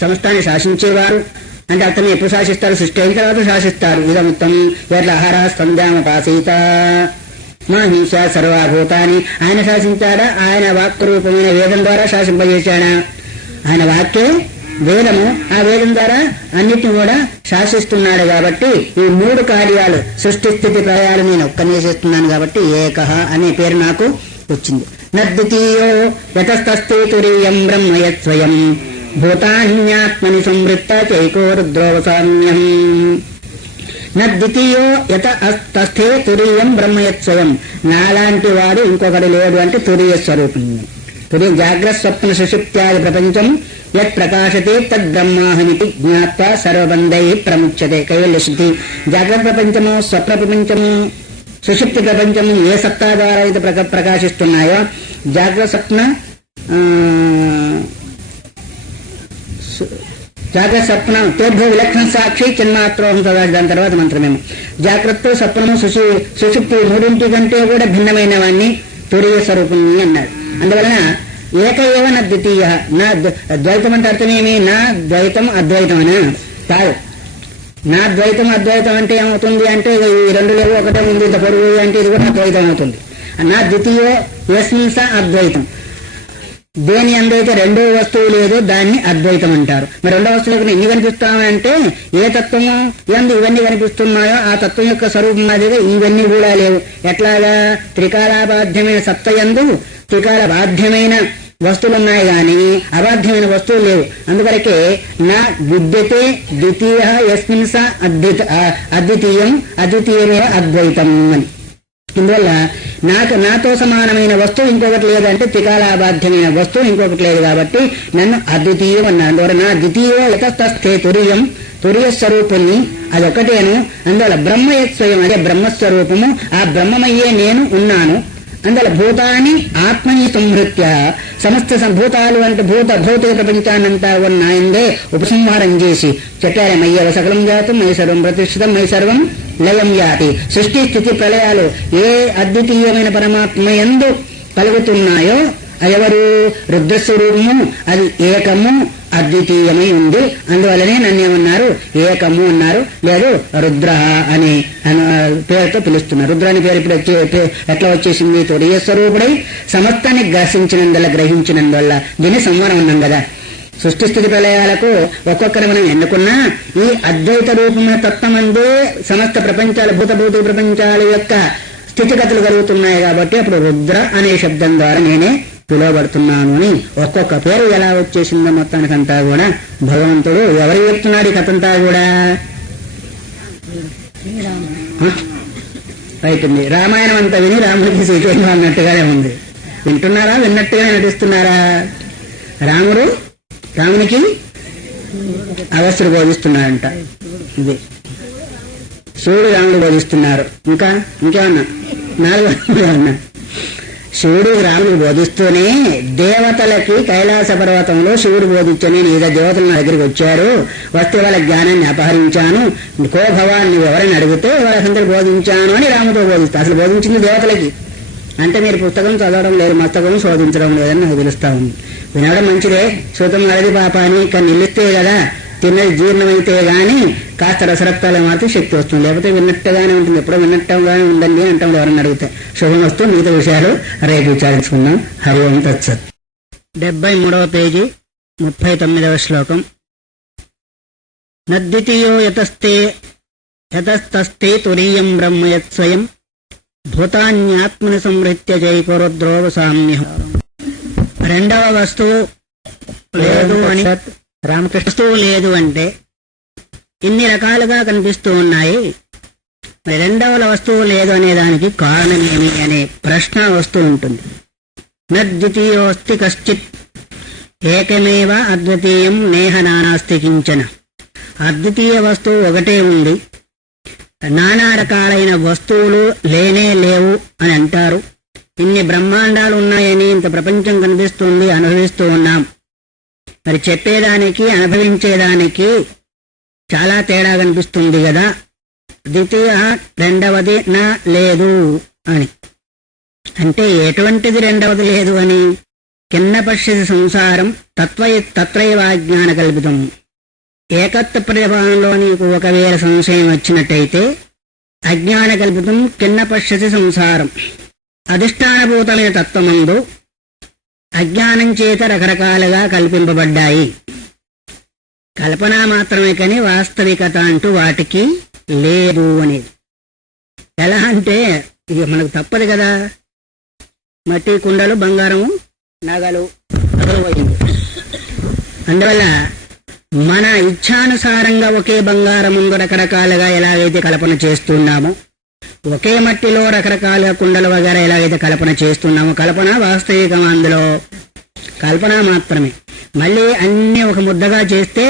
సమస్తాన్ని శాసించేవారు. అంటే అతన్ని ఎప్పుడు శాసిస్తారు? సృష్టి అయిన తర్వాత శాసిస్తారు. ఇదముత్తం ఎట్లా ఆహార స్పందామపాసీత మా హింస సర్వభూతాన్ని ఆయన శాసించాడా? ఆయన వాక్కు రూపమైన వేదం ద్వారా శాసింపజేశాడా? ఆయన వాక్యే వేదము, ఆ వేదం ద్వారా అన్నిటిని కూడా శాసిస్తున్నాడు. కాబట్టి ఈ 3 కార్యాలు సృష్టి స్థితి ప్రళయాలు నేను ఒక్కనే చేస్తున్నాను కాబట్టి ఏకః అనే పేరు నాకు వచ్చింది. నద్వితీయో యతస్తస్తే తురీయం బ్రహ్మయత్ స్వయం భూతాన్యాత్మని సంవృత్త చైకో రుద్రోవసామ్యం. నద్వితీయో యత తస్థే తురీయం బ్రహ్మయత్ స్వయం. నాలాంటి వాడు ఇంకొకటి లేడు అంటే తురీయ స్వరూపం. తురీయ జాగ్రత్త స్వప్న సుషుప్త్యాది ప్రపంచం యత్ ప్రకాశతే తద్ బ్రహ్మాహమితి జ్ఞాత్వా సర్వబంధై ప్రముచ్యతే. కైవల్య శుద్ధి. జాగ్రత్త ప్రపంచము, స్వప్న ప్రపంచము, సుషుప్తి ప్రపంచము ఏ సత్తా ద్వారా అయితే ప్రకాశిస్తున్నాయో, జాగ్రత్త స్వప్న జాగ్రత్త స్వప్న తేభ్యో విలక్షణ సాక్షి చిన్మాత్రోహం సదా. దాని తర్వాత మంత్రమేమో జాగ్రత్త స్వప్నము సుషుప్తి 3 కంటే కూడా భిన్నమైన వాణ్ణి తురీయ స్వరూపుణ్ణి అన్నాడు. అందువలన ఏక ఏవ నా ద్వితీయ. నా ద్వైతం అంటే అర్థమేమి? నా ద్వైతం అద్వైతం అనా? కాదు. నా ద్వైతం అద్వైతం అంటే ఏమవుతుంది అంటే ఈ 2 లేవు ఒకటే ఉంది ఇంత పొరుగు అంటే ఇది కూడా అద్వైతం అవుతుంది. నా ద్వితీయో యస్మిన్ స అద్వైతం. దేని అందైతే 2వ వస్తువు లేదో దాన్ని అద్వైతం అంటారు. మరి 2వ వస్తువులకు ఎన్ని కనిపిస్తామంటే ఏ తత్వము ఎందు ఇవన్నీ కనిపిస్తున్నాయో ఆ తత్వం యొక్క స్వరూపం మాదిరిగా ఇవన్నీ కూడా లేవు. ఎట్లాగా? త్రికాలాబాధ్యమైన సత్త యందు త్రికాల బాధ్యమైన వస్తువులున్నాయి గాని అబాధ్యమైన వస్తువులు లేవు. అందువరకే నా విద్యతే ద్వితీయ యస్మిన్ స అద్వితీయం అద్వితీయమే అద్వైతం అని. ఇందువల్ల నాతో సమానమైన వస్తువు ఇంకొకటి లేదంటే త్రికాలాబాధ్యమైన వస్తువు ఇంకొకటి లేదు కాబట్టి నన్ను అద్వితీయం అన్నాను. అందువల్ల నా ద్వితీయ యతస్థే తురీయం, తురీయ స్వరూపుణ్ణి అదొకటేను. అందువల్ల బ్రహ్మయత్ స్వయం అదే బ్రహ్మస్వరూపము. ఆ బ్రహ్మమయ్యే నేను ఉన్నాను. అందువల్ల భూతాన్ని ఆత్మని సంహృత్య. సమస్త భూతాలు అంటే భౌతిక ప్రపంచాన్నంతా ఉన్నాయందే ఉపసంహారం చేసి చెప్పారు. మయ్యవ సకలం జాతం మై సర్వం ప్రతిష్ఠితం మై సర్వం లయం యాతి. సృష్టి స్థితి ప్రళయాలు ఏ అద్వితీయమైన పరమాత్మ యందు కలుగుతున్నాయో ఎవరు? రుద్రస్వరూపము. అది ఏకము అద్వితీయమై ఉంది. అందువల్లనే నన్నేమన్నారు? ఏకము అన్నారు. లేదు రుద్ర అనే పేరుతో పిలుస్తున్నారు. రుద్ర అనే పేరు ఇప్పుడు ఎట్లా వచ్చేసింది? తురీయ స్వరూపుడై సమస్తాన్ని గ్రహించినందువల్ల దీన్ని సంవరం ఉన్నాం కదా. సృష్టి స్థితి ప్రళయాలకు ఒక్కొక్కరు మనం ఎన్నుకున్నా ఈ అద్వైత రూపమైన తత్వమందే సమస్త ప్రపంచాలు భూతభౌతిక ప్రపంచాల యొక్క స్థితిగతులు కలుగుతున్నాయి. కాబట్టి అప్పుడు రుద్ర అనే శబ్దం ద్వారా నేనే పిలువబడుతున్నాను అని ఒక్కొక్క పేరు ఎలా వచ్చేసిందో మొత్తానికంతా కూడా భగవంతుడు ఎవరు చెప్తున్నాడు ఈ కథంతా కూడా? అవుతుంది. రామాయణం అంతా విని రాముడికి సీతేంద్ర అన్నట్టుగానే ఉంది. వింటున్నారా? విన్నట్టుగానే నటిస్తున్నారా? రామునికి అవస్థలు బోధిస్తున్నాడంట. ఇది శివుడు రాముడు బోధిస్తున్నారు. ఇంకేమన్నా 4 శివుడు రాముడు బోధిస్తూనే దేవతలకి కైలాస పర్వతంలో శివుడు బోధించని దేవతలు నా దగ్గరికి వచ్చారు, వస్తే వాళ్ళ జ్ఞానాన్ని అపహరించాను, కో భవాన్ని ఎవరని అడిగితే వాళ్ళకందరూ బోధించాను అని రాముతో బోధిస్తా. అసలు బోధించింది దేవతలకి. అంటే మీరు పుస్తకం చదవడం లేదు, మస్తకం శోధించడం లేదని నాకు తెలుస్తా ఉంది. వినడం మంచిదే, సూతం అరది పాప అని ఇక్కడ నిలిస్తే కదా తిన్నది జీర్ణమైతే గాని కాస్త రసరక్తాలు మాత్రం శక్తి వస్తుంది. లేకపోతే విన్నట్టుగానే ఉంటుంది. ఎప్పుడో విన్నట్టుగానే ఉందండి అంటాం ఎవరన్నా అడిగితే. శుభం వస్తూ మిగతా విషయాలు రేపు విచారించుకుందాం. హరి ఓం తత్సత్. 73వ పేజీ 39వ శ్లోకం. నద్వితీయో యతస్తస్తే తురీయం బ్రహ్మయత్ స్వయం భూతాన్యాత్మని సంహృత్య జైకోరుద్రోవసామ్య. 2వ వస్తువు లేదు అని రామకృష్ణ వస్తువు లేదు అంటే ఇన్ని రకాలుగా కనిపిస్తూ ఉన్నాయి. మరి 2వ వస్తువు లేదు అనే దానికి కారణమేమి అనే ప్రశ్న వస్తూ ఉంటుంది. నద్వితీయోస్తి కశ్చిత్ ఏకమేవ అద్వితీయం నేహ నానాస్తి కించన. అద్వితీయ వస్తువు ఒకటే ఉంది, నానా రకాలైన వస్తువులు లేనే లేవు అని అంటారు. ఇన్ని బ్రహ్మాండాలు ఉన్నాయని, ఇంత ప్రపంచం కనిపిస్తుంది, అనుభవిస్తూ ఉన్నాం. మరి చెప్పేదానికి అనుభవించేదానికి చాలా తేడా కనిపిస్తుంది కదా. ద్వితీయ 2వది నా లేదు అని అంటే ఎటువంటిది 2వది లేదు అని? కిన్న పశ్యతి సంసారం తత్రైవాజ్ఞాన కల్పితం. ఏకత్వ ప్రతిభావంలో నీకు ఒకవేళ సంశయం వచ్చినట్టయితే అజ్ఞాన కల్పితం కిన్న పశ్యతి సంసారం, అధిష్టానభూతమైన తత్వమందు అజ్ఞానం చేత రకరకాలుగా కల్పింపబడ్డాయి. కల్పన మాత్రమే కానీ వాస్తవికత అంటూ వాటికి లేదు అనేది. ఎలా అంటే ఇక మనకు తప్పదు కదా, మట్టి కుండలు, బంగారము, నగలు అదరుపోయింది. అందువల్ల మన ఇచ్ఛానుసారంగా ఒకే బంగారం ముందు రకరకాలుగా ఎలాగైతే కల్పన చేస్తున్నామో, ఒకే మట్టిలో రకరకాల కుండలు వగైరా ఎలాగైతే కల్పన చేస్తున్నామో, కల్పన వాస్తవికం, అందులో కల్పన మాత్రమే. మళ్ళీ అన్ని ఒక ముద్దగా చేస్తే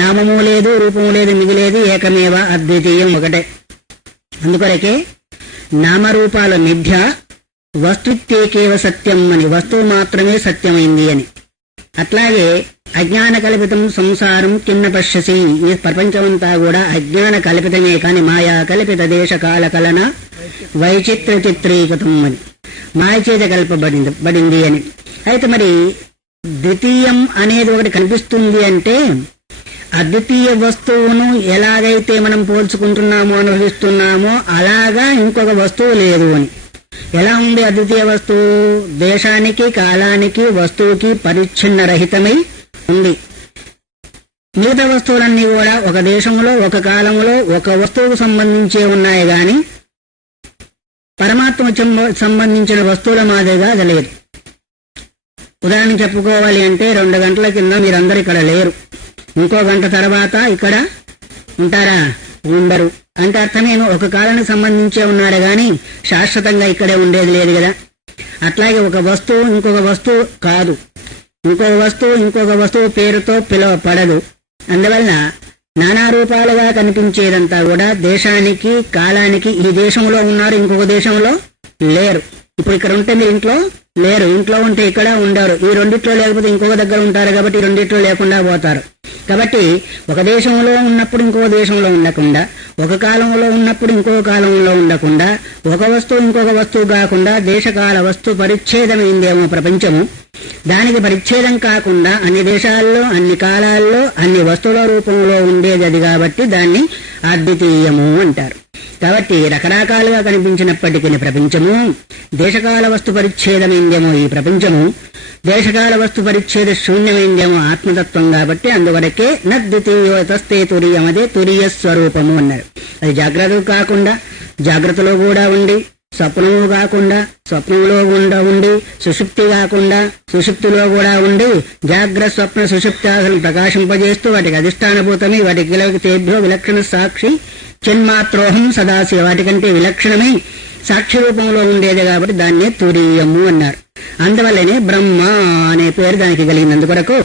నామము లేదు, రూపము లేదు, మిగిలేదు ఏకమేవ అద్వితీయం, ఒకటే. అందుకొరకే నామరూపాల మిథ్య, వస్తుత్యేకేవ సత్యం అని, వస్తువు మాత్రమే సత్యమైంది అని. అట్లాగే అజ్ఞాన కల్పితం సంసారం కిన్న పశ్యసి, ఈ ప్రపంచమంతా కూడా అజ్ఞాన కల్పితమే కాని మాయా కల్పిత దేశ కాల కలన వైచిత్ర చిత్రీకృతం అని, మాయ చేత కల్పబడింది అని. అయితే మరి ద్వితీయం అనేది ఒకటి కనిపిస్తుంది అంటే, అద్వితీయ వస్తువును ఎలాగైతే మనం పోల్చుకుంటున్నామో, అనుభవిస్తున్నామో అలాగా ఇంకొక వస్తువు లేదు అని. ఎలా ఉంది అద్వితీయ వస్తువు? దేశానికి, కాలానికి, వస్తువుకి పరిచ్ఛిన్న రహితమై ఉంది. మిగతా వస్తువులన్నీ కూడా ఒక దేశంలో, ఒక కాలంలో, ఒక వస్తువుకు సంబంధించే ఉన్నాయి గాని పరమాత్మ సంబంధించిన వస్తువుల మాదిరిగా అది లేదు. ఉదాహరణ చెప్పుకోవాలి అంటే 2 గంటల కింద మీరందరూ ఇక్కడ లేరు, ఇంకో గంట తర్వాత ఇక్కడ ఉంటారా? ఉండరు. అంటే అర్థమేమో ఒక కాలానికి సంబంధించే ఉన్నాడు గాని శాశ్వతంగా ఇక్కడే ఉండేది లేదు కదా. అట్లాగే ఒక వస్తువు ఇంకొక వస్తువు కాదు, ఇంకొక వస్తువు పేరుతో పిలువపడదు. అందువల్ల నానా రూపాలుగా కనిపించేదంతా కూడా దేశానికి, కాలానికి. ఈ దేశంలో ఉన్నారు, ఇంకొక దేశంలో లేరు. ఇప్పుడు ఇక్కడ ఉంటే మీరు ఇంట్లో లేరు, ఇంట్లో ఉంటే ఇక్కడ ఉండరు. ఈ రెండిట్లో లేకపోతే ఇంకొక దగ్గర ఉంటారు కాబట్టి ఈ రెండిట్లో లేకుండా పోతారు. కాబట్టి ఒక దేశంలో ఉన్నప్పుడు ఇంకొక దేశంలో ఉండకుండా, ఒక కాలంలో ఉన్నప్పుడు ఇంకొక కాలంలో ఉండకుండా, ఒక వస్తువు ఇంకొక వస్తువు కాకుండా దేశకాల వస్తు పరిచ్ఛేదమైందేమో ప్రపంచము. దానికి పరిచ్ఛేదం కాకుండా అన్ని దేశాల్లో, అన్ని కాలాల్లో, అన్ని వస్తువుల రూపంలో ఉండేది అది కాబట్టి దాన్ని అద్వితీయము అంటారు. కాబట్టి రకరకాలుగా కనిపించినప్పటికీ ప్రపంచము దేశకాల వస్తు పరిచ్ఛేదమైందేమో ఈ ప్రపంచము, దేశకాల వస్తు పరిచ్ఛేద శూన్యమైందేమో ఆత్మతత్వం కాబట్టి అందువరకే నద్వితీయో తస్తే తురియం, అదే తురియ స్వరూపము అన్నారు. అది జాగ్రత్త కాకుండా జాగ్రత్తలో కూడా ఉండి, స్వప్నము కాకుండా స్వప్నంలో కూడా ఉండి, సుషుప్తి కాకుండా సుషుప్తిలో కూడా ఉండి, జాగ్రత్త స్వప్న సుషుప్తాలను ప్రకాశింపజేస్తూ వాటికి అధిష్టానభూతమై వాటికి తేభ్యో విలక్షణ సాక్షి చిన్మాత్రోహం సదాశివ, వాటికంటే విలక్షణమై సాక్షి రూపంలో ఉండేది కాబట్టి దాన్నే తురీయము అన్నారు. అందువల్లనే బ్రహ్మ అనే పేరు దానికి కలిగినందుకొరకు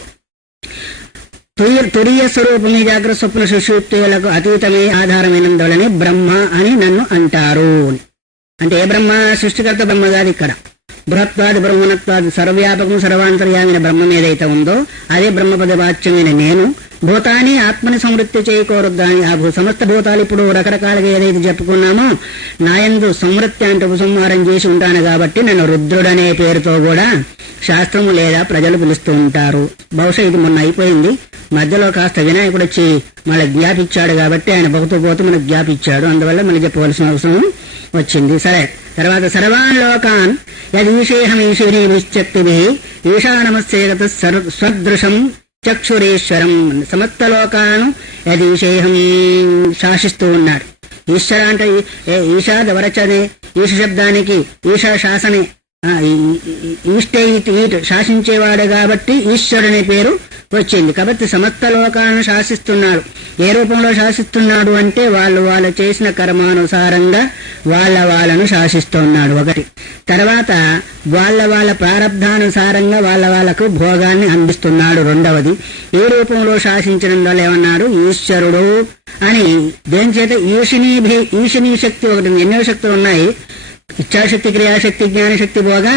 తురీయ స్వరూపమే జాగ్రత్త స్వప్న సుషుప్తులకు అతీతమే ఆధారమైనందువలనే బ్రహ్మ అని నన్ను అంటారు. అంటే ఏ బ్రహ్మ? సృష్టికర్త బ్రహ్మ కాదు. ఇక్కడ బృహత్వాది బ్రహ్మణత్వాది సర్వవ్యాపకం సర్వాంతర్యామైన బ్రహ్మం ఏదైతే ఉందో అదే బ్రహ్మపద వాచ్యమైన నేను. భూతాన్ని ఆత్మని సంవృత్తి చేయకోరుద్దాని, ఆ సమస్త భూతాలు ఇప్పుడు రకరకాలుగా ఏదైతే చెప్పుకున్నామో నాయందు సంవృత్తి అంటే ఉపసంహారం చేసి ఉంటాను కాబట్టి నన్ను రుద్రుడనే పేరుతో కూడా శాస్త్రము లేదా ప్రజలు పిలుస్తూ ఉంటారు. బహుశా ఇది మొన్న అయిపోయింది, మధ్యలో కాస్త వినాయకుడు వచ్చి మళ్ళీ జ్ఞాపిచ్చాడు కాబట్టి ఆయన పోతూ మనకు జ్ఞాపిచ్చాడు, అందువల్ల మళ్ళీ చెప్పవలసిన అవసరం వచ్చింది. సరే, తర్వాత సర్వాన్ లోకాన్ యదీశేహం ఈశ్వరీ నిశ్చక్తిభి ఈశానమస్యేగత స్వదృశం చక్షురీశ్వరం. సమస్త లోకాలను యదీశేహం శాసిస్తూ ఉన్నాడు. ఈశ్వర అంటే ఈశా దవరచనే, ఈశ శబ్దానికి ఈశా శాసనే, ఈష్టే ఈట్ శాసించేవాడు కాబట్టి ఈశ్వరుని పేరు వచ్చింది. కాబట్టి సమస్త లోకాలను శాసిస్తున్నాడు. ఏ రూపంలో శాసిస్తున్నాడు అంటే వాళ్ళు చేసిన కర్మానుసారంగా వాళ్ళను శాసిస్తున్నాడు ఒకటి. తర్వాత వాళ్ళ ప్రారబ్ధానుసారంగా వాళ్ళకు భోగాన్ని అందిస్తున్నాడు రెండవది. ఏ రూపంలో శాసించడం వల్ల ఏమన్నాడు? ఈశ్వరుడు అని. దేని చేత? ఈశినీ శక్తి ఒకటి. ఎన్నో శక్తులు ఉన్నాయి, ఇచ్ఛాశక్తి, క్రియాశక్తి, జ్ఞానశక్తి పోగా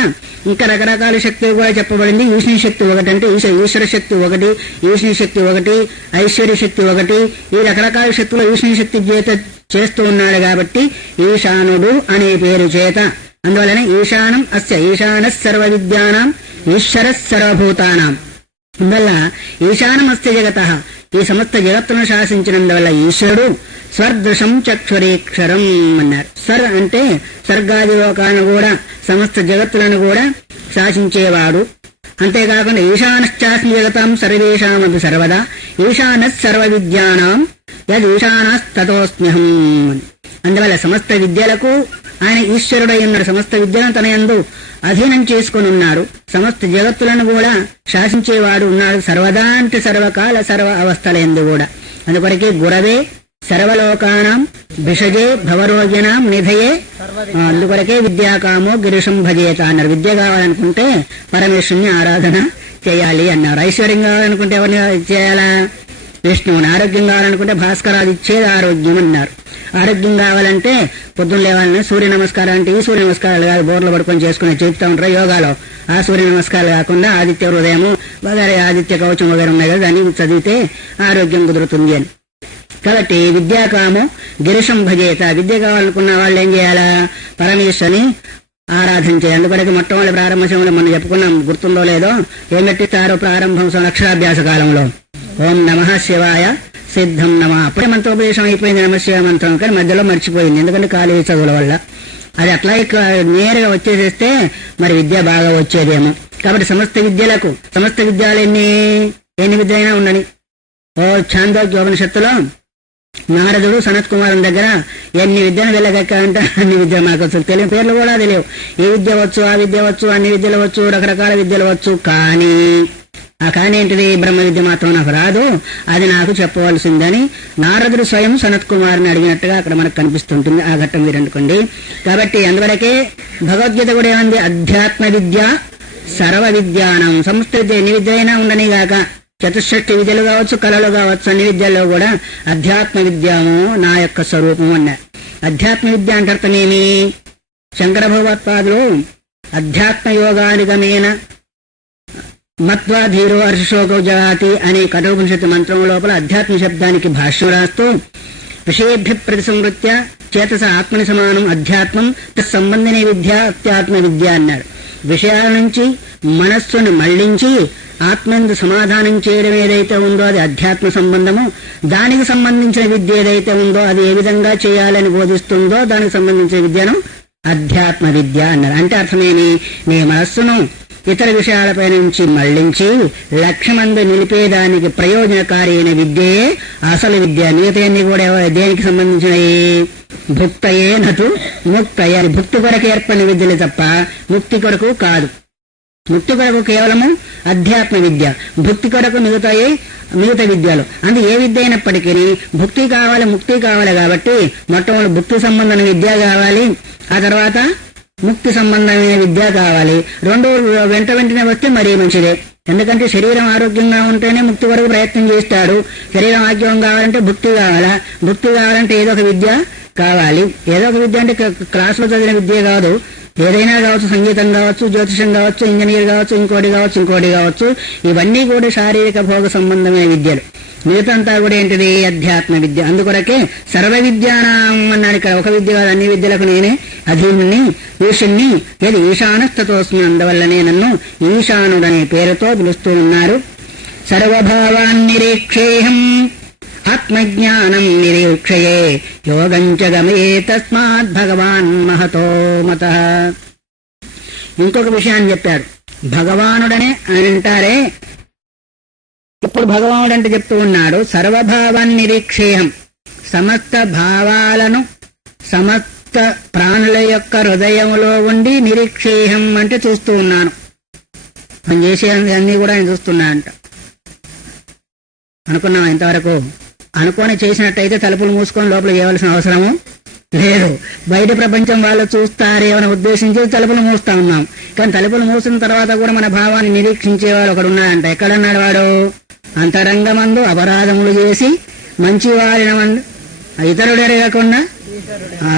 ఇంకా రకరకాల శక్తులు కూడా చెప్పబడింది. ఈశ్వరీ శక్తి ఒకటి అంటే ఈశ్వర శక్తి ఒకటి, ఈశ్వరీ శక్తి ఒకటి, ఐశ్వర్య శక్తి ఒకటి. ఈ రకరకాల శక్తులు ఈశ్వరీ శక్తి చేత చేస్తూ ఉన్నాడు కాబట్టి ఈశానుడు అనే పేరు చేత. అందువలన ఈశానం అస్య ఈశాన సర్వ విద్యానాం ఈశ్వర సర్వభూతానాం. అందువల్ల ఈశానమస్తి జగత, ఈ సమస్త జగత్తును శాసించినందువల్ల ఈశ్వరుడు స్వర్దృశం చక్షురీక్షరం అన్నారు. స్వర్ అంటే స్వర్గాది లోకాలను కూడా సమస్త జగత్తులను కూడా శాసించేవాడు. అంతేకాకుండా ఈశానశ్చాస్మి జగతాం సర్వేషామపి సర్వదా ఈశానస్ సర్వ విద్యానాం యద్ ఈశానస్తతోస్మ్యహం. అందువల్ల సమస్త విద్యలకు ఆయన ఈశ్వరుడై ఉన్నాడు. సమస్త విద్యలను తన యందు అధీనం చేసుకుని ఉన్నాడు. సమస్త జగత్తులను కూడా శాసించేవాడు ఉన్నాడు. సర్వదా అంటే సర్వకాల సర్వ అవస్థల యందు కూడా. అందుకొరకే గురవే సర్వలోకానాం భిషజే భవరోగిణాం నిధయే. అందుకొరకే విద్యాకామో గిరిశం భజేత అన్నారు. విద్య కావాలనుకుంటే పరమేశ్వరుని ఆరాధన చేయాలి అన్నారు. ఐశ్వర్యం కావాలనుకుంటే ఎవరిని చేయాలా? విష్ణువుని. ఆరోగ్యం కావాలనుకుంటే భాస్కరాది ఇచ్చేది ఆరోగ్యం అన్నారు. ఆరోగ్యం కావాలంటే పొద్దున్న లేవాలని సూర్య నమస్కారం అంటే ఈ సూర్య నమస్కారాలు కాదు, బోర్లు పడుకొని చేసుకుని చెప్తా ఉంటారు యోగాలో. ఆ సూర్య నమస్కారాలు కాకుండా ఆదిత్య హృదయము వగైరే ఆదిత్య కవచం వగైరే ఉన్నాయి కదా, దాన్ని చదివితే ఆరోగ్యం కుదురుతుంది అని. కాబట్టి విద్యాకామో గిరిశం భజేత. విద్య కావాలనుకున్న వాళ్ళు ఏం చేయాలా? పరమేశ్వరుని ఆరాధన చేయాలి. అందుకొరకు మొట్టమొదటి ప్రారంభ సమయంలో మనం చెప్పుకున్నాం, గుర్తుందో లేదో, ఏం పెట్టిస్తారో ప్రారంభం అక్షరాభ్యాస కాలంలో ఓం నమః శివాయ సిద్ధం నమ. అప్పుడే మంత్రోపదేశం అయిపోయింది నమ శివ మంత్రం, కానీ మధ్యలో మర్చిపోయింది ఎందుకంటే కాలేజీ చదువుల వల్ల. అది అట్లా నేరుగా వచ్చేసేస్తే మరి విద్య బాగా వచ్చేదేమో. కాబట్టి సమస్త విద్యలకు సమస్త విద్యలు ఎన్ని విద్య అయినా ఉండని. ఓ ఛాందోగ్యోపనిషత్తులో నారదుడు సనత్ కుమారుని దగ్గర ఎన్ని విద్యను వెళ్ళగక్కారంటే అన్ని విద్య మాకు వచ్చు, తెలియని పేర్లు కూడా తెలియవు. ఈ విద్య వచ్చు, ఆ విద్య వచ్చు, అన్ని విద్యలు వచ్చు, రకరకాల విద్యలు వచ్చు. కానీ ఆ కానీ ఏంటిది? బ్రహ్మ విద్య మాత్రం నాకు రాదు, అది నాకు చెప్పవలసిందని నారదుడు స్వయం సనత్ కుమారుని అడిగినట్టుగా అక్కడ మనకు కనిపిస్తుంటుంది. ఆ ఘట్టం మీరు అనుకోండి. కాబట్టి అందువరకే భగవద్గీత కూడా ఏమంది? అధ్యాత్మ విద్య సర్వ విద్యానం. సమస్త విద్య ఎన్ని విద్య అయినా ఉండనిగాక, చతుషష్ఠి విద్యలు కావచ్చు, కళలు కావచ్చు, అన్ని విద్యల్లో కూడా అధ్యాత్మ విద్యము నా యొక్క స్వరూపం అన్నారు. అధ్యాత్మ విద్య అంటే అర్థమేమి? శంకర భగవత్పాదులు అధ్యాత్మ యోగానిగమేన మత్వా ధీరో హర్షశోకో జగాతి అనే కఠోపనిషత్తు మంత్రం లోపల అధ్యాత్మ శబ్దానికి భాష్యం రాస్తూ విషయేభ్య ప్రతిసంవృత్య చేతస ఆత్మని సమానం అధ్యాత్మం తత్సంబంధిని విద్య అత్యాత్మ విద్య అన్నాడు. విషయాల నుంచి మనస్సును మళ్లించి ఆత్మందు సమాధానం చేయడం ఏదైతే ఉందో అది అధ్యాత్మ సంబంధము. దానికి సంబంధించిన విద్య ఏదైతే ఉందో అది ఏ విధంగా చేయాలని బోధిస్తుందో దానికి సంబంధించిన విద్యను అధ్యాత్మ విద్య అన్నారు. అంటే అర్థమేమి? నీ మనస్సును ఇతర విషయాలపై నుంచి మళ్లించి లక్ష్యమందు నిలిపేదానికి ప్రయోజనకారి అయిన విద్యయే అసలు విద్య. మిగతాన్ని కూడా దేనికి సంబంధించినవి? భుక్తయే నటు ముక్తయే. భుక్తి కొరకు ఏర్పడిన విద్యలే తప్ప ముక్తి కొరకు కాదు. ముక్తి కొరకు కేవలము అధ్యాత్మ విద్య, భుక్తి కొరకు మిగతా విద్యలు. అందుకే ఏ విద్య అయినప్పటికీ భుక్తి కావాలి, ముక్తి కావాలి. కాబట్టి మొట్టమొదటి భుక్తి సంబంధమైన విద్య కావాలి, ఆ తర్వాత ముక్తి సంబంధమైన విద్య కావాలి. రెండు వెంటనే వస్తే మరీ మంచిదే. ఎందుకంటే శరీరం ఆరోగ్యంగా ఉంటేనే ముక్తి వరకు ప్రయత్నం చేస్తాడు. శరీరం ఆరోగ్యం కావాలంటే భుక్తి కావాలా, భుక్తి కావాలంటే ఏదో ఒక విద్య కావాలి. ఏదో ఒక విద్య అంటే క్లాసులో చదివిన విద్య కాదు, ఏదైనా కావచ్చు. సంగీతం కావచ్చు, జ్యోతిషం కావచ్చు, ఇంజనీర్ కావచ్చు, ఇంకోటి కావచ్చు. ఇవన్నీ కూడా శారీరక భోగ సంబంధమైన విద్యలు. మిగతాంతా కూడా ఏంటిది? అధ్యాత్మ విద్య. అందుకొరకే సర్వ విద్యానాం అన్నాడు. ఇక్కడ ఒక విద్య కాదు, అన్ని విద్యలకు నేనే అధీనుణ్ణి, ఈశుణ్ణి. ఏది ఈశానస్తతోస్మి. అందువల్లనే నన్ను ఈశానుడనే పేరుతో పిలుస్తూ ఉన్నారు. సర్వభావాన్నిరీక్షేహం ఆత్మజ్ఞానం నిరీక్షయే యోగంచ గమే తస్మాత్ భగవాన్ మహతో మతః. ఇంకొక విషయాన్ని చెప్పారు. భగవానుడనే అని అంటారే, ఇప్పుడు భగవానుడు అంటే చెప్తూ ఉన్నాడు. సర్వభావాన్ని నిరీక్షేహం, సమస్త భావాలను సమస్త ప్రాణుల యొక్క హృదయంలో ఉండి నిరీక్షేహం అంటే చూస్తూ ఉన్నాను. మనం చేసే అన్ని కూడా ఆయన చూస్తున్నా అంట. అనుకున్నాం ఇంతవరకు? అనుకోని చేసినట్టయితే తలుపులు మూసుకొని లోపల చేయవలసిన అవసరము లేదు. బయట ప్రపంచం వాళ్ళు చూస్తారేమని ఉద్దేశించి తలుపులు మూస్తా ఉన్నాం. కానీ తలుపులు మూసిన తర్వాత కూడా మన భావాన్ని నిరీక్షించేవాడు ఒకడు ఉన్నాడంట. ఎక్కడన్నాడు వాడు? అంతరంగమందు అపరాధములు చేసి మంచివాడిన ఇతరుడు ఎరగకుండా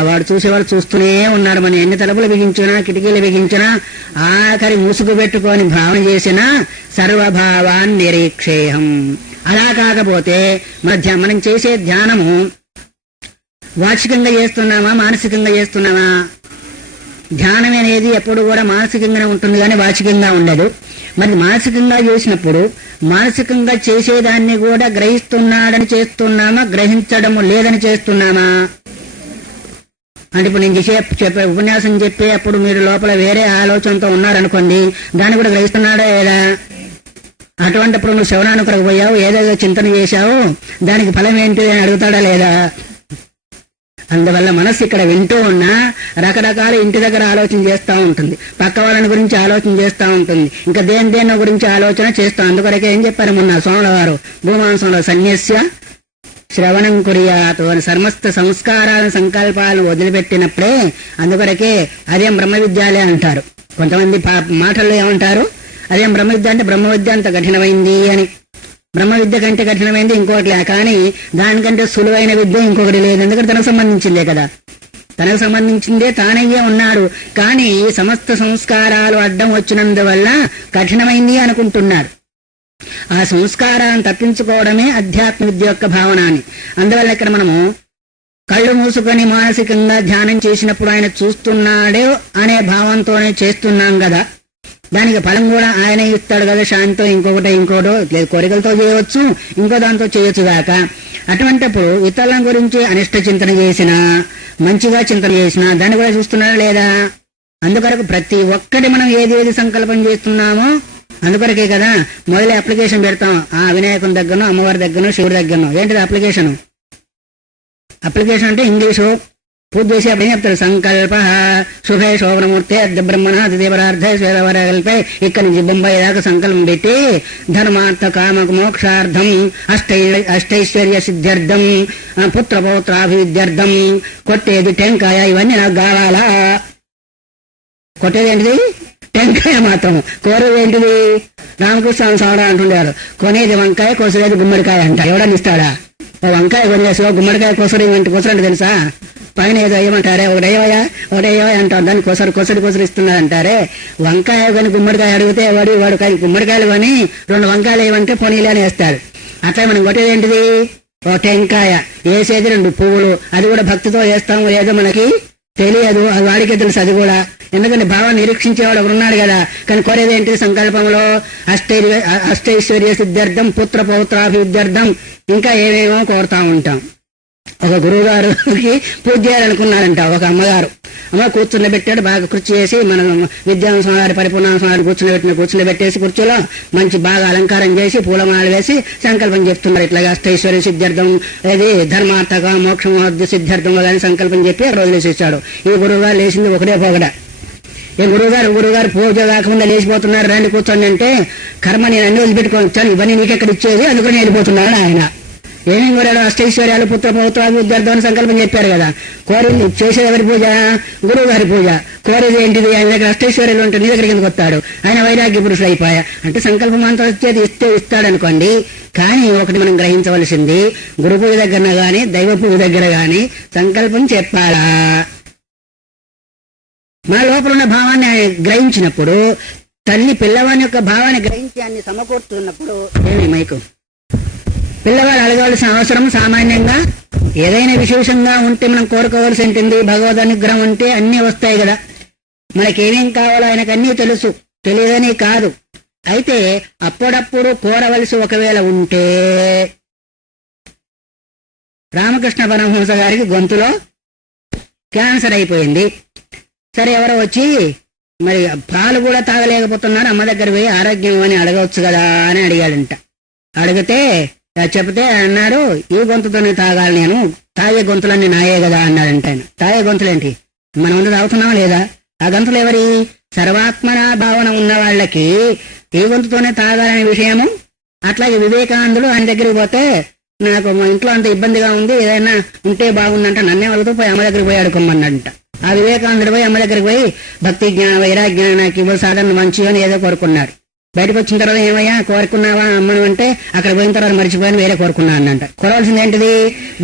వాడు చూసేవాడు చూస్తూనే ఉన్నాడు. మనం ఎన్ని తలుపులు బిగించినా, కిటికీలు బిగించినా, ఆఖరి ముసుగు పెట్టుకొని భావన చేసినా సర్వభావాన్ నిరీక్షేహం. అలా కాకపోతే మనం చేసే ధ్యానము వాచికంగా చేస్తున్నామా, మానసికంగా చేస్తున్నామా? ధ్యానం అనేది ఎప్పుడు కూడా మానసికంగానే ఉంటుంది కానీ వాచికంగా ఉండదు. మరి మానసికంగా చేసినప్పుడు మానసికంగా చేసేదాన్ని కూడా గ్రహిస్తున్నాడని చేస్తున్నామా, గ్రహించడము లేదని చేస్తున్నామా? అంటే ఇప్పుడు నేను చెప్పే ఉపన్యాసం చెప్పే అప్పుడు మీరు లోపల వేరే ఆలోచనతో ఉన్నారనుకోండి, దాన్ని కూడా గ్రహిస్తున్నాడా లేదా? అటువంటిప్పుడు నువ్వు శ్రవణానికి పోయావు, ఏదేదో చింతన చేశావు, దానికి ఫలం ఏంటి అని అడుగుతాడా లేదా? అందువల్ల మనస్సు ఇక్కడ వింటూ ఉన్నా రకరకాల ఇంటి దగ్గర ఆలోచన చేస్తూ ఉంటుంది, పక్క వాళ్ళని గురించి ఆలోచన చేస్తూ ఉంటుంది, ఇంకా దేని గురించి ఆలోచన చేస్తాం. అందుకొరకే ఏం చెప్పారు మొన్న సోమల వారు, భూమాంసంలో సన్యస్య శ్రవణం కుర్యాత్ అని సమస్త సంస్కారాలను సంకల్పాలను వదిలిపెట్టినప్పుడే. అందుకొరకే అదేం బ్రహ్మ విద్యాలే అంటారు. కొంతమంది మాటల్లో ఏమంటారు, అదేం బ్రహ్మ విద్య అంటే బ్రహ్మ విద్య అంత కఠినమైంది అని. బ్రహ్మ విద్య కంటే కఠినమైంది ఇంకోటిలే, కానీ దానికంటే సులువైన విద్య ఇంకొకటి లేదు. ఎందుకంటే తనకు సంబంధించిందే కదా, తనకు సంబంధించిందే తానయ్యే ఉన్నాడు. కానీ సమస్త సంస్కారాలు అడ్డం వచ్చినందువల్ల కఠినమైంది అనుకుంటున్నాడు. ఆ సంస్కారాన్ని తప్పించుకోవడమే అధ్యాత్మ విద్య యొక్క భావన అని. అందువల్ల ఇక్కడ మనము కళ్ళు మూసుకొని మానసికంగా ధ్యానం చేసినప్పుడు ఆయన చూస్తున్నాడే అనే భావంతోనే చేస్తున్నాం కదా, దానికి ఫలం కూడా ఆయనే ఇస్తాడు కదా. శాంతితో ఇంకోటో లేదు, కోరికలతో చేయవచ్చు, ఇంకో దాంతో చేయొచ్చు గాక. అటువంటిప్పుడు ఇతరుల గురించి అనిష్ట చింతన చేసినా, మంచిగా చింతన చేసినా దాన్ని కూడా చూస్తున్నాడా లేదా? అందుకొరకు ప్రతి ఒక్కటి మనం ఏది సంకల్పం చేస్తున్నామో అందుకొరకే కదా మొదలే అప్లికేషన్ పెడతాం. ఆ వినాయకుని దగ్గరనో, అమ్మవారి దగ్గరనో, శివుడి దగ్గరనో. ఏంటిది అప్లికేషన్? అప్లికేషన్ అంటే ఇంగ్లీషు. పూజ చేసి అప్పుడు ఏం చెప్తారు, సంకల్ప శుభే శోభనమూర్తి అర్ధ బ్రహ్మణ దేవరార్థ శ్వేతవరకల్పే. ఇక్కడి నుంచి బొంబాయి దాకా సంకల్పం పెట్టి ధర్మార్థ కామ మోక్షార్థం అష్టైశ్వర్య సిద్ధ్యర్థం పుత్ర పౌత్రాభివృద్ధ్యర్థం కొట్టేది టెంకాయ. ఇవన్నీ నాకు కావాలా? కొట్టేది ఏంటిది? టెంకాయ మాత్రం. కోరేది ఏంటిది? రామకృష్ణ స్వామి అంటుండేవారు, కొనేది వంకాయ, కోసరేది గుమ్మడికాయ అంట. ఎవడని ఇస్తాడా? వంకాయ కొనేసి గుమ్మడికాయ కోసరంటే తెలుసా? పైన ఏదో ఏమంటారే, ఒకటేవయా అంటారు, దాన్ని కొసరు ఇస్తున్నారంటారే. వంకాయ కానీ గుమ్మడికాయ అడిగితే వాడు కానీ గుమ్మడికాయలు కొని 2 వంకాయలు ఏమంటే పొనీలే అని వేస్తాడు. అట్లా మనం కొట్టేది ఏంటిది? ఓ టెంకాయ. వేసేది 2 పువ్వులు. అది కూడా భక్తితో వేస్తాము, ఏదో మనకి తెలియదు, అది వాడికే తెలుసు. అది కూడా ఎందుకంటే భావాన్ని నిరీక్షించేవాడు ఒకరు ఉన్నాడు కదా. కానీ కోరేది ఏంటి సంకల్పంలో? అష్టైశ్వర్య సిద్ధ్యర్థం పుత్ర పౌత్రాభివృద్ధ్యర్థం ఇంకా ఏమేమో కోరుతా ఉంటాం. ఒక గురువు గారికి పూజ చేయాలనుకున్నారంట. ఒక అమ్మ కూర్చుండబెట్టాడు, బాగా కుర్చీ వేసి మన విద్యాంశంగారి పరిపూర్ణాంశంగారి కూర్చుండబెట్టేసి కుర్చీలో మంచి బాగా అలంకారం చేసి పూలమాలు వేసి సంకల్పం చెప్తున్నారు. ఇట్లాగా అష్టైశ్వర్య సిద్ధ్యర్థం, అది ధర్మార్థక మోక్షం సిద్ధ్యర్థం కానీ సంకల్పం చెప్పి ఆ రోజు లేచేసాడు. ఈ గురువు గారు లేచింది ఒకటే పోగడ. ఏ గురువుగారు పూజ కాకుండా లేచిపోతున్నారు, రండి కూర్చోండి అంటే, కర్మ నేను అన్ని వదిలిపెట్టుకొని వచ్చాను, ఇవన్నీ నీకెక్కడ ఇచ్చేది, అందుకని వెళ్ళిపోతున్నాడు ఆయన. ఏమేమి కోరాడు? అష్టైశ్వర్యాలు పుత్ర పౌత్రాలు విద్యార్థం అని సంకల్పం చెప్పారు కదా. కోరింది చేసేది ఎవరి పూజ? గురువు గారి పూజ. కోరేది ఏంటిది? ఆయన దగ్గర అష్టైశ్వర్యాలు ఉంటే నీ దగ్గరికి ఎందుకు వస్తాడు? ఆయన వైరాగ్య పురుషుడు అయిపోయా. అంటే సంకల్పం అంతా వచ్చేది ఇస్తాడనుకోండి. కానీ ఒకటి మనం గ్రహించవలసింది, గురు పూజ దగ్గర గాని దైవ పూజ దగ్గర గాని సంకల్పం చెప్పాలా? మన లోపల ఉన్న భావాన్ని గ్రహించినప్పుడు, తల్లి పిల్లవాని యొక్క భావాన్ని గ్రహించి అన్ని సమకూర్చున్నప్పుడు ఏమి మైకు పిల్లవాడు అడగవలసిన అవసరం సామాన్యంగా ఏదైనా విశేషంగా ఉంటే మనం కోరుకోవాల్సి ఉంటుంది. భగవద్ అనుగ్రహం ఉంటే అన్ని వస్తాయి కదా. మనకేమేం కావాలో ఆయనకు అన్నీ తెలుసు, తెలియదని కాదు. అయితే అప్పుడప్పుడు కోరవలసి ఒకవేళ ఉంటే, రామకృష్ణ పరమహంస గారికి గొంతులో క్యాన్సర్ అయిపోయింది. సరే ఎవరో వచ్చి మరి పాలు కూడా తాగలేకపోతున్నారు, అమ్మ దగ్గర పోయి ఆరోగ్యం అని అడగవచ్చు కదా అని అడిగాడంట. అడిగితే చెప్తే అన్నాడు, ఈ గొంతుతోనే తాగాలి, నేను తాగే గొంతులన్నీ నాయే కదా అన్నాడంట ఆయన. తాగే గొంతులేంటి? మనం ముందు తాగుతున్నామా లేదా? ఆ గొంతులు ఎవరి? సర్వాత్మన భావన ఉన్న వాళ్ళకి ఈ గొంతుతోనే తాగాలనే విషయము. అట్లాగే వివేకానందుడు ఆయన దగ్గరికి పోతే, నాకు మా ఇంట్లో అంత ఇబ్బందిగా ఉంది, ఏదైనా ఉంటే బాగుందంట, నన్నే వాళ్ళతో పోయి అమ్మ దగ్గరికి పోయి అడుకోమన్నంట. ఆ వివేకానందుడు పోయి అమ్మ దగ్గరికి పోయి భక్తి జ్ఞాన వైరాగ్యాన నాకు ఇవ్వ సాధన మంచి అని ఏదో కోరుకున్నాడు. బయటకు వచ్చిన తర్వాత ఏమయ్యా కోరుకున్నావా అమ్మను అంటే, అక్కడ పోయిన తర్వాత మర్చిపోయాను, వేరే కోరుకున్నా అన్నంట. కోరవలసింది ఏంటిది?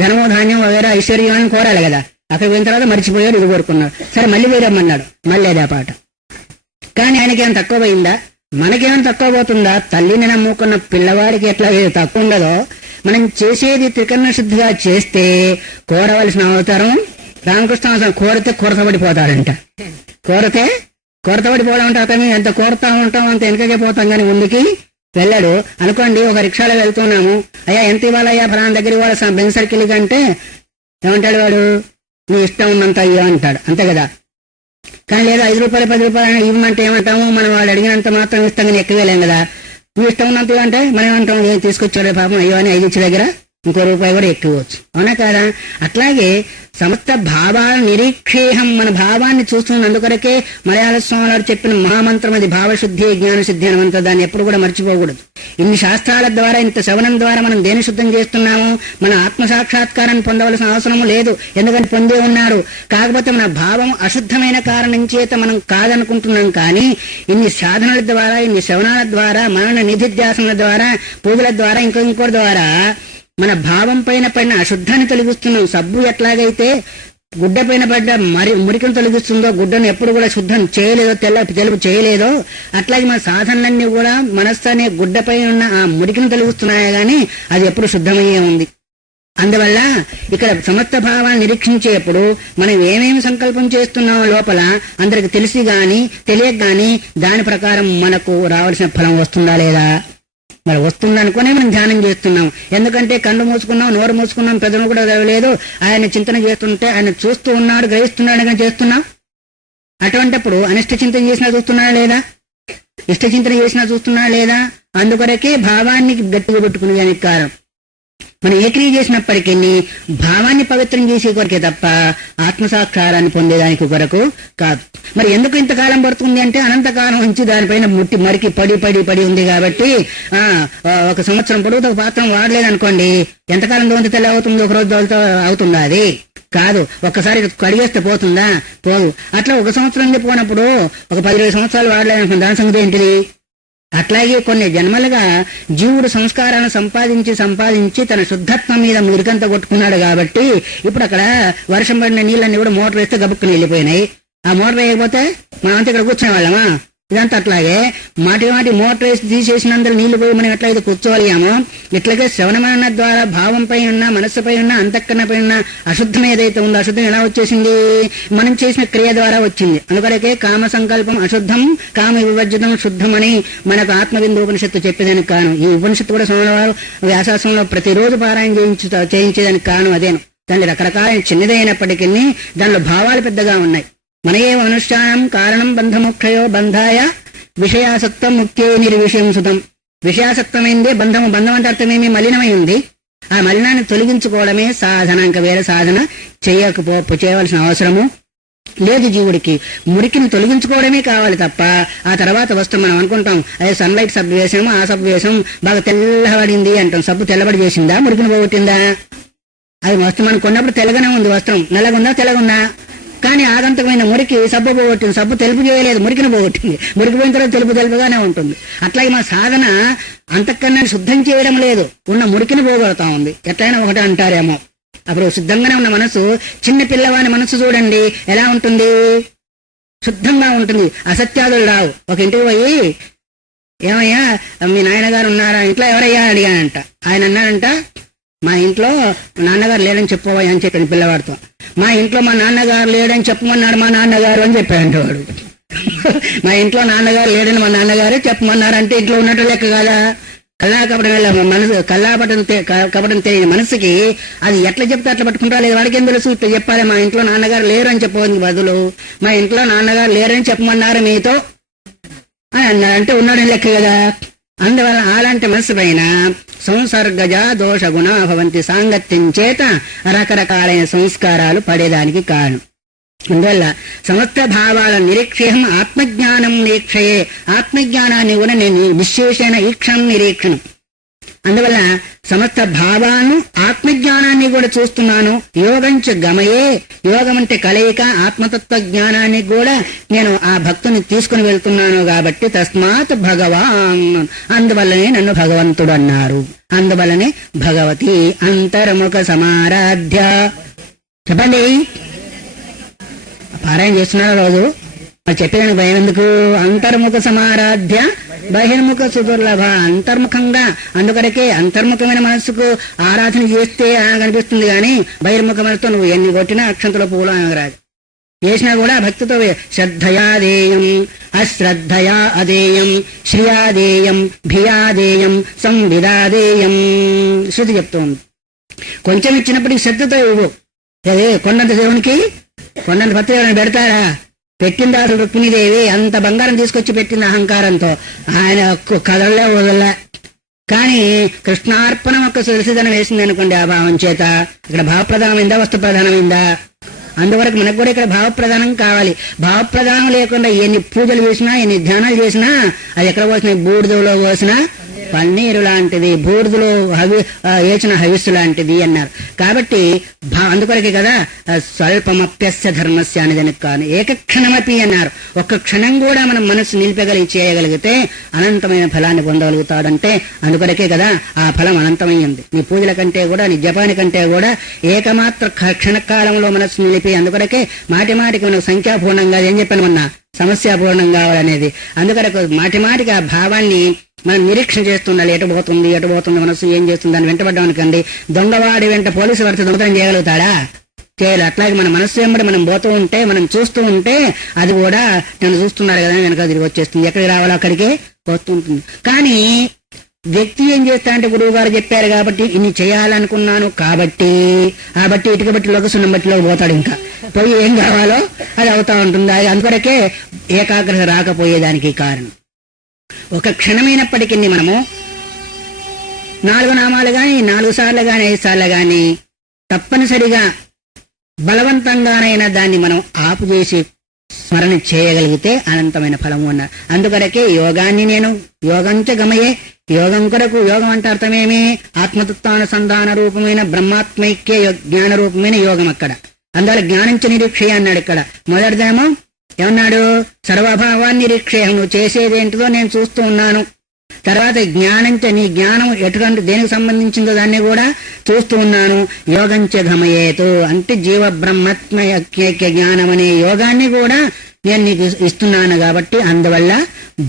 ధనము ధాన్యం వేరే ఐశ్వర్యం అని కోరాలి కదా. అక్కడ పోయిన తర్వాత మర్చిపోయాడు, ఇది కోరుకున్నాడు. సరే మళ్ళీ వేరమ్మన్నాడు, మళ్ళీ అదే పాట. కానీ ఆయనకేం తక్కువ పోయిందా? మనకేం తక్కువ పోతుందా? తల్లిని నమ్ముకున్న పిల్లవాడికి ఎట్లా తక్కువ ఉండదో, మనం చేసేది త్రికరణ శుద్ధిగా చేస్తే కోరవలసిన అవసరం రామకృష్ణ కోరితే కొరతబడిపోతాడంట. కొరతబడిపోవడం అంటే అతను ఎంత కోరుతా ఉంటాం అంత వెనకకే పోతాం కానీ ముందుకి వెళ్ళాడు అనుకోండి. ఒక రిక్షాలో వెళ్తున్నాము, అయ్యా ఎంత ఇవ్వాలయ్యా ఫలానా దగ్గర ఇవ్వాలి బెంజ్ సర్కిల్ అంటే ఏమంటాడు వాడు, నీ ఇష్టం ఉన్నంత అయ్యా అంటాడు, అంతే కదా. కానీ లేదా 5 రూపాయలు 10 రూపాయలు ఇవ్వమంటే ఏమంటాము, మనం వాడు అడిగినంత మాత్రం ఇస్తాం కానీ ఎక్కువేలేం కదా. నువ్వు ఇష్టం ఉన్నంత అంటే మనం ఏమంటాం, ఏం తీసుకొచ్చాడు పాపం అయ్యో అని 5 ఇచ్చే దగ్గర ఇంకో రూపాయి కూడా ఎక్కువచ్చు, అవునా కాదా. అట్లాగే సమస్త భావాల నిరీక్షేహం, మన భావాన్ని చూస్తున్న అందుకొరకే మలయాళ స్వామి వారు చెప్పిన మహామంత్రం అది భావశుద్ధి జ్ఞానశుద్ధి అని మంత్రం. దాన్ని ఎప్పుడు కూడా మర్చిపోకూడదు. ఇన్ని శాస్త్రాల ద్వారా ఇంత శ్రవణం ద్వారా మనం దేని శుద్ధం చేస్తున్నాము, మన ఆత్మసాక్షాత్కారాన్ని పొందవలసిన అవసరం లేదు, ఎందుకంటే పొందే ఉన్నాడు. కాకపోతే మన భావం అశుద్ధమైన కారణం చేత మనం కాదనుకుంటున్నాం. కానీ ఇన్ని సాధనల ద్వారా, ఇన్ని శ్రవణాల ద్వారా, మన నిధిధ్యాసనల ద్వారా, పూజల ద్వారా, ఇంకో ద్వారా మన భావం పైన పడిన అశుద్ధాన్ని తొలగిస్తున్నాం. సబ్బు ఎట్లాగైతే గుడ్డ పైన పడ్డ మురికను తొలగిస్తుందో, గుడ్డను ఎప్పుడు కూడా శుద్ధం చేయలేదో, తెలుపు చేయలేదో, అట్లాగే మన సాధనలన్నీ కూడా మనస్సు అనే గుడ్డ పైన ఉన్న ఆ మురికను తొలగిస్తున్నాయా గానీ అది ఎప్పుడు శుద్ధమయ్యే ఉంది. అందువల్ల ఇక్కడ సమస్త భావాన్ని నిరీక్షించేప్పుడు మనం ఏమేమి సంకల్పం చేస్తున్నామో లోపల అందరికి తెలిసి గాని తెలియక గాని దాని ప్రకారం మనకు రావాల్సిన ఫలం వస్తుందా లేదా, మరి వస్తుందనుకునే మనం ధ్యానం చేస్తున్నాం. ఎందుకంటే కళ్ళు మూసుకున్నాం, నోరు మూసుకున్నాం, పెదను కూడా చదవలేదు, ఆయన చింతన చేస్తుంటే ఆయన చూస్తూ ఉన్నాడు, గ్రహిస్తున్నాడు కానీ చేస్తున్నాం. అటువంటిప్పుడు అనిష్ట చింతన చేసినా చూస్తున్నాడా లేదా, ఇష్ట చింతన చేసినా చూస్తున్నాడా లేదా. అందుకొరకే భావాన్ని గట్టిగా పెట్టుకునేదానికి కారణం. మనం ఏ క్రియ చేసినప్పటికీ భావాన్ని పవిత్రం చేసే కొరకే తప్ప ఆత్మసాక్షారాన్ని పొందేదానికి కొరకు కాదు. మరి ఎందుకు ఇంతకాలం పడుతుంది అంటే అనంతకాలం నుంచి దానిపైన మరికి పడి ఉంది కాబట్టి 1 సంవత్సరం పొడుగుతో ఒక పాత్రం వాడలేదనుకోండి, ఎంతకాలం దోంతి తెల్ల అవుతుంది, ఒక రోజు దోలతో అవుతుందా, అది కాదు. ఒక్కసారి కడిగేస్తే పోతుందా, పోదు. అట్లా 1 సంవత్సరం పోయినప్పుడు ఒక 10-20 సంవత్సరాలు వాడలేదనుకోండి, దాని సంగతి ఏంటిది. అట్లాగే కొన్ని జన్మలుగా జీవుడు సంస్కారాలను సంపాదించి తన శుద్ధత్వం మీద మురికంతా కొట్టుకున్నాడు కాబట్టి ఇప్పుడు అక్కడ వర్షం పడిన నీళ్ళన్నీ కూడా మోటార్ వేస్తే గబుక్కుని వెళ్ళిపోయినాయి. ఆ మోటార్ వేయకపోతే మనం అంతా ఇక్కడ కూర్చునే వాళ్ళమా. ఇదంతా అట్లాగే మాటి మోటార్ వేసి తీసేసినందుకు నీళ్లు పోయి మనం ఎట్లయితే కూర్చోగలిగామో, ఇట్లాగే శ్రవణమన ద్వారా భావంపై ఉన్న, మనస్సుపై ఉన్న, అంతఃకరణపై ఉన్న అశుద్ధం ఏదైతే ఉందో అశుద్ధం ఎలా వచ్చేసింది, మనం చేసిన క్రియ ద్వారా వచ్చింది. అందుకొరకే కామ సంకల్పం అశుద్ధం, కామ వివర్జితం శుద్ధం అని మనకు ఆత్మబిందు ఉపనిషత్తు చెప్పేదానికి కారణం. ఈ ఉపనిషత్తు కూడా సోమవారం వ్యాసాసంలో ప్రతిరోజు పారాయణ చేయించేదానికి కారణం అదేను. దాని రకరకాల చిన్నదైనప్పటికీ దానిలో భావాలు పెద్దగా ఉన్నాయి. మనయే అనుష్ఠానం కారణం బంధమోక్షయో బంధాయ విషయాసక్తం ముఖ్యే నిర్విషయం సుతం. విషయాసక్తమైందే బంధము. బంధం అంటే అర్థమేమి, మలినమై ఉంది. ఆ మలినాన్ని తొలగించుకోవడమే సాధన. ఇంకా వేరే సాధన చేయవలసిన అవసరము లేదు జీవుడికి. మురికిని తొలగించుకోవడమే కావాలి తప్ప ఆ తర్వాత వస్తువు మనం అనుకుంటాం, అదే సన్లైట్ సబ్బు వేసాము, ఆ సబ్బు వేసాం బాగా తెల్లబడింది అంటాం. సబ్బు తెల్లబడి చేసిందా, మురికిని పోగొట్టిందా? అది వస్తువు మనం కొన్నప్పుడు తెల్లగానే ఉంది, వస్త్రం నల్లగుందా తెల్లగుందా. కానీ ఆగంతకమైన మురికి సబ్బు పోగొట్టింది, సబ్బు తెలుపు చేయలేదు, మురికిని పోగొట్టింది. మురికి పోయిన తర్వాత తెలుపుగానే ఉంటుంది. అట్లాగే మా సాధన అంతకన్నా శుద్ధం చేయడం లేదు, ఉన్న మురికిని పోగొడతా ఉంది. ఎట్లయినా ఒకటే అంటారేమో. అప్పుడు శుద్ధంగానే ఉన్న మనసు, చిన్న పిల్లవాని మనసు చూడండి ఎలా ఉంటుంది, శుద్ధంగా ఉంటుంది. అసత్యాదులు రావు. ఒక ఇంటికి పోయి, ఏమయ్యా మీ నాయనగారు ఉన్నారా ఇంట్లో, ఎవరయ్యా అడిగానంట. ఆయన అన్నాడంట, మా ఇంట్లో నాన్నగారు లేడని చెప్పవయ్యా అని చెప్పాను పిల్లవాడితో. మా ఇంట్లో మా నాన్నగారు లేడని చెప్పమన్నాడు మా నాన్నగారు అని చెప్పాడంట వాడు. మా ఇంట్లో నాన్నగారు లేడని మా నాన్నగారే చెప్పమన్నారు అంటే ఇంట్లో ఉన్నట్టు లెక్క కదా. కపటం తెలియని మనసుకి అది ఎట్లా చెప్తే అట్లా పట్టుకుంటా లేదు. వాడికి ఏం తెలుసు, ఇట్లా చెప్పాలి మా ఇంట్లో నాన్నగారు లేరు అని చెప్పవని బదులు మా ఇంట్లో నాన్నగారు లేరని చెప్పమన్నారు మీతో అని అన్నారంటే ఉన్నాడని లెక్క కదా. అందువల్ల అలాంటి మనసు పైన సంసర్గజ దోష గుణ భవంతి, సాంగత్యం చేత రకరకాలైన సంస్కారాలు పడేదానికి కారణం. అందువల్ల సమస్త భావాల నిరీక్షేహం ఆత్మజ్ఞానం నిరీక్షయే. ఆత్మజ్ఞానాన్ని కూడా నేను విశేషణ ఈక్షం నిరీక్షణం. అందువల్ల సమస్త భావాలను ఆత్మజ్ఞానాన్ని కూడా చూస్తున్నాను. యోగంచ గమయే, యోగం అంటే కలయిక, ఆత్మతత్వ జ్ఞానాన్ని కూడా నేను ఆ భక్తుని తీసుకుని వెళ్తున్నాను కాబట్టి తస్మాత్ భగవాన్, అందువల్లనే నన్ను భగవంతుడు అన్నారు. అందువల్లనే భగవతి అంతర్ముఖ సమారాధ్య. చెప్పండి, పారాయణ చేస్తున్నారా రోజు? మరి చెప్పేదానికి భయం ఎందుకు? అంతర్ముఖ సమారాధ్య బహిర్ముఖ సుదుర్లభ. అంతర్ముఖంగా, అందుకొరకే అంతర్ముఖమైన మనస్సుకు ఆరాధన చేస్తే కనిపిస్తుంది గాని బహిర్ముఖ మనసుతో నువ్వు ఎన్ని కొట్టినా అక్షంతలో పూలు రాదు. చేసినా కూడా భక్తితో శ్రద్ధయాదేయం అశ్రద్ధయా అదేయం శ్రియాదేయం భియాదేయం సంవిదాదేయం శృతి చెప్తోంది. కొంచెం ఇచ్చినప్పటికీ శ్రద్ధతో ఇవ్వు. అదే కొండంత దేవునికి కొండంత పత్రికలను పెడతారా? పెట్టిన తర్వాత రుక్మిణీదేవి అంత బంగారం తీసుకొచ్చి పెట్టింది అహంకారంతో. ఆయన కదలలే వదలలే. కానీ కృష్ణార్పణం ఒక్క సురసిధనం వేసింది అనుకోండి, ఆ భావం చేత ఇక్కడ భావప్రధానమైందా వస్తు ప్రధానమైందా? అందువరకు మనకు కూడా ఇక్కడ భావప్రధానం కావాలి. భావప్రధానం లేకుండా ఎన్ని పూజలు చేసినా ఎన్ని ధ్యానాలు చేసినా అది ఎక్కడ పోసినా బూడిదలో పోసినా పన్నీరు లాంటిది, బూడిదలో ఏచిన హవిస్సు లాంటిది అన్నారు. కాబట్టి అందుకొరకే కదా స్వల్పమప్యస్య ధర్మస్య అనేది కాను ఏకక్షణమపి అన్నారు. ఒక్క క్షణం కూడా మనం మనస్సు నిలిపగలిగి చేయగలిగితే అనంతమైన ఫలాన్ని పొందగలుగుతాడంటే అందుకొరకే కదా ఆ ఫలం అనంతమైంది. నీ పూజల కంటే కూడా నీ జపాని కంటే కూడా ఏకమాత్ర క్షణకాలంలో మనస్సు నిలిపి అందుకొరకే మాటి మాటికి మనకు సంఖ్యాపూర్ణంగా ఏం చెప్పాను మొన్న సమస్యాపూర్ణం కావాలనేది. అందుకొరకు మాటి మాటికి ఆ భావాన్ని మనం నిరీక్షణ చేస్తుండాలి. ఎటు పోతుంది మనసు ఏం చేస్తుంది అని వెంటబడ్డామనుకోండి, దొంగవాడి వెంట పోలీసు వాడితే దొంగతనం చేయగలుగుతాడా? చేయాలి. అట్లాగే మన మనస్సు వెంబడి మనం పోతూ ఉంటే, మనం చూస్తూ ఉంటే అది కూడా నన్ను చూస్తున్నారు కదా వెనక తిరిగి వచ్చేస్తుంది. ఎక్కడికి రావాలో అక్కడికే వస్తుంటుంది. కానీ వ్యక్తి ఏం చేస్తాడంటే గురువు గారు చెప్పారు కాబట్టి ఇన్ని చేయాలనుకున్నాను కాబట్టి ఇటుక బట్టిలోకి సున్నం బట్టిలోకి పోతాడు. ఇంకా పోయి ఏం కావాలో అది అవుతా ఉంటుంది. అది అందుకొరకే ఏకాగ్రత రాకపోయేదానికి కారణం. ఒక క్షణమైనప్పటికీ మనము 4 నామాలు గాని 4 సార్లు గాని 5 సార్లు గాని తప్పనిసరిగా బలవంతంగానైనా దాన్ని మనం ఆపు చేసి స్మరణ చేయగలిగితే అనంతమైన ఫలము అన్నారు. అందుకొరకే యోగాన్ని నేను యోగంచ గమయే, యోగం కొరకు యోగం అంటే అర్థమేమి? ఆత్మతత్వానుసంధాన రూపమైన బ్రహ్మాత్మైక్య జ్ఞాన రూపమైన యోగం. అక్కడ అందువల్ల జ్ఞానంచ నిరీక్షయ అన్నాడు. ఇక్కడ మొదటిదేమో ఏమన్నాడు? సర్వభావాన్ని నిరీక్షయ, నువ్వు చేసేదేంటిదో నేను చూస్తూ ఉన్నాను. తర్వాత జ్ఞానంచ, నీ జ్ఞానం ఎటువంటి దేనికి సంబంధించిందో దాన్ని కూడా చూస్తూ ఉన్నాను. యోగంచ గమయేతు అంటే జీవ బ్రహ్మత్మైక్య జ్ఞానం అనే యోగాన్ని కూడా నేను నీకు ఇస్తున్నాను. కాబట్టి అందువల్ల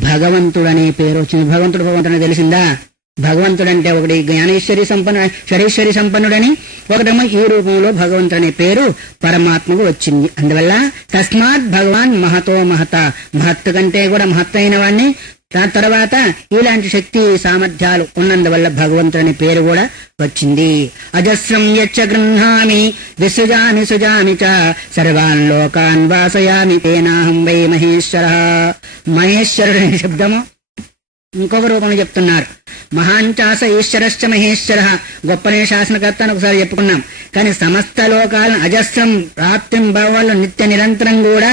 భగవంతుడు అనే పేరు వచ్చింది. భగవంతుడు తెలిసిందా? భగవంతుడంటే ఒకటి జ్ఞానేశ్వరి షడేశ్వరి సంపన్నుడని, ఒకటేమో ఈ రూపంలో భగవంతుడు అనే పేరు పరమాత్మకు వచ్చింది. అందువల్ల తస్మాత్ భగవాన్ మహతో మహత, మహత్తు కంటే కూడా మహత్తైన వాణ్ణి. దాని తర్వాత ఇలాంటి శక్తి సామర్థ్యాలు ఉన్నందువల్ల భగవంతుడు అనే పేరు కూడా వచ్చింది. అజస్రం యచ్చ గృహ్ణామి విసృజామి సుజామి చ సర్వాన్ లోకాన్ వాసయామి తేనాహం వై మహేశ్వర. మహేశ్వరుడు అనే శబ్దము ఇంకొక రూపంలో చెప్తున్నారు. మహాంచాస ఈశ్వరశ్చ మహేశ్వర, గొప్పనే శాసనకర్త అని ఒకసారి చెప్పుకున్నాం. కానీ సమస్త లోకాలను అజస్రం రాత్రిం భావాలు నిత్య నిరంతరం కూడా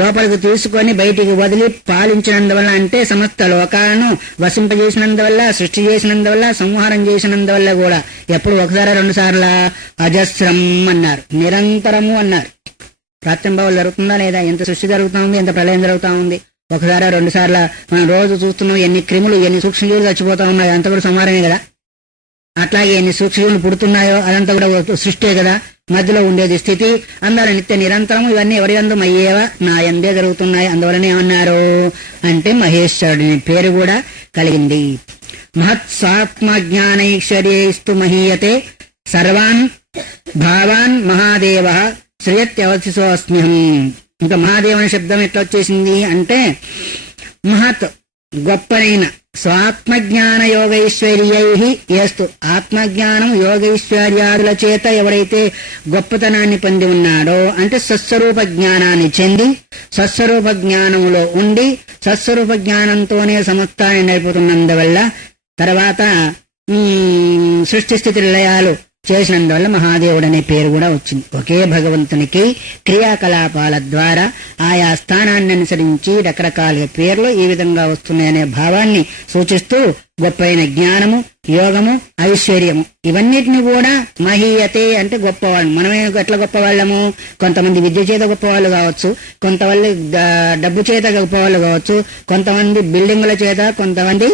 లోపలికి తీసుకొని బయటికి వదిలి పాలించినందువల్ల, అంటే సమస్త లోకాలను వసింపజేసినందువల్ల, సృష్టి చేసినందువల్ల, సంహారం చేసినందువల్ల కూడా ఎప్పుడు ఒకసారి 2 సార్లా అజస్రం అన్నారు, నిరంతరము అన్నారు. రాత్రింబావులు జరుగుతుందా లేదా? ఎంత సృష్టి జరుగుతా ఉంది, ఎంత ప్రళయం జరుగుతా ఉంది. ఒకసారి 2 సార్లు మనం రోజు చూస్తున్నాం. ఎన్ని క్రిములు, ఎన్ని సూక్ష్మజీవులు చచ్చిపోతా ఉన్నాయో అంతా కూడా సంహారమే కదా. అట్లాగే ఎన్ని సూక్ష్మజీవులు పుడుతున్నాయో అదంతా కూడా సృష్టే కదా. మధ్యలో ఉండేది స్థితి. అందరూ నిత్య నిరంతరము ఇవన్నీ ఎవరి యందు మయ్యేవా నా యందే జరుగుతున్నాయి. అందువలనే ఏమన్నారు అంటే మహేశ్వరుడిని పేరు కూడా కలిగింది. మహత్సాత్మ జ్ఞానైశ్వర్యేస్తు మహీయతే సర్వాన్ భావాన్ మహాదేవ శ్రేయత్యవశిసోస్మ్యహం. ఇంకా మహాదేవుని శబ్దం ఎట్లా వచ్చేసింది అంటే మహత్ గొప్పనైన స్వాత్మజ్ఞాన యోగైశ్వర్యై ఏస్తు, ఆత్మజ్ఞానం యోగైశ్వర్యాదుల చేత ఎవరైతే గొప్పతనాన్ని పొంది ఉన్నాడో అంటే స్వస్వరూప జ్ఞానాన్ని చెంది స్వస్వరూప జ్ఞానంలో ఉండి స్వస్వరూప జ్ఞానంతోనే సమస్తాన్ని నడిపుతున్నందువల్ల తర్వాత సృష్టి స్థితి లయాలు చేసినందువల్ల మహాదేవుడు అనే పేరు కూడా వచ్చింది. ఒకే భగవంతునికి క్రియాకలాపాల ద్వారా ఆయా స్థానాన్ని అనుసరించి రకరకాల పేర్లు ఈ విధంగా వస్తున్నాయనే భావాన్ని సూచిస్తూ గొప్పైన జ్ఞానము, యోగము, ఐశ్వర్యము ఇవన్నిటిని కూడా మహీయతే అంటే గొప్పవాళ్ళు. మనమే ఎట్లా గొప్పవాళ్ళము? కొంతమంది విద్య చేత గొప్పవాళ్ళు కావచ్చు, కొంతమంది డబ్బు చేత గొప్పవాళ్ళు కావచ్చు, కొంతమంది బిల్డింగుల చేత, కొంతమంది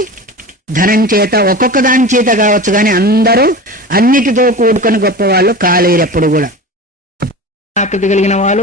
ధనం చేత, ఒక్కొక్క దాని చేత కావచ్చు. కానీ అందరూ అన్నిటితో కూడుకొని గొప్పవాళ్ళు కాలేరు ఎప్పుడు కూడా. ఆకృతి కలిగిన వాళ్ళు